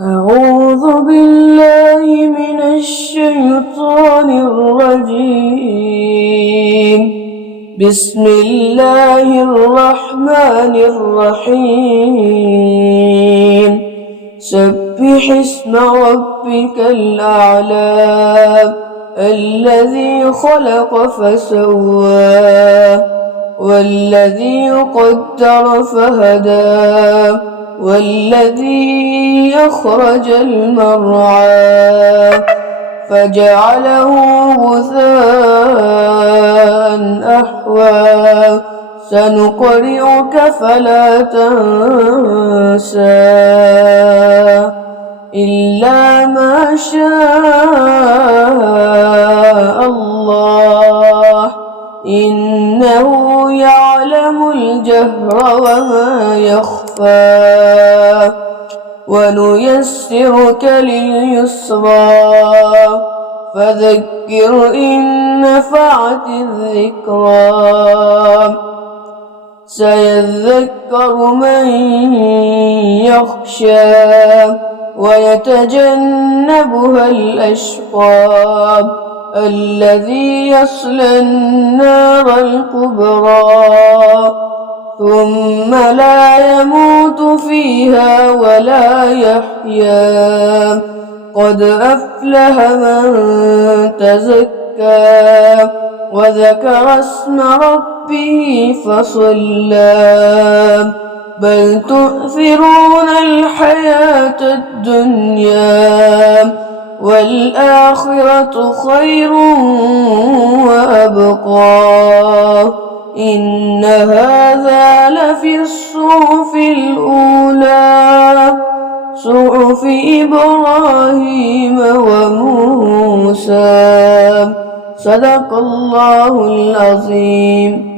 أعوذ بالله من الشيطان الرجيم. بسم الله الرحمن الرحيم. سبح اسم ربك الأعلى الذي خلق فسوى والذي قدر فهدى والذي أخرج المرعى فجعله غثاء أحوى سنقرئك فلا تنسى إلا ما شاء الله إنه يعلم الجهر وما يخفى ونيسرك لليسرى فذكر إن نفعت الذكرى سيذكر من يخشى ويتجنبها الأشقى الذي يصلى النار الكبرى ثم لا يموت فيها ولا يحيا قد أفلح من تزكى وذكر اسم ربه فصلى بل تؤثرون الحياة الدنيا والآخرة خير وأبقى إن هذا لفي الصحف الأولى صحف إبراهيم وموسى صدق الله العظيم.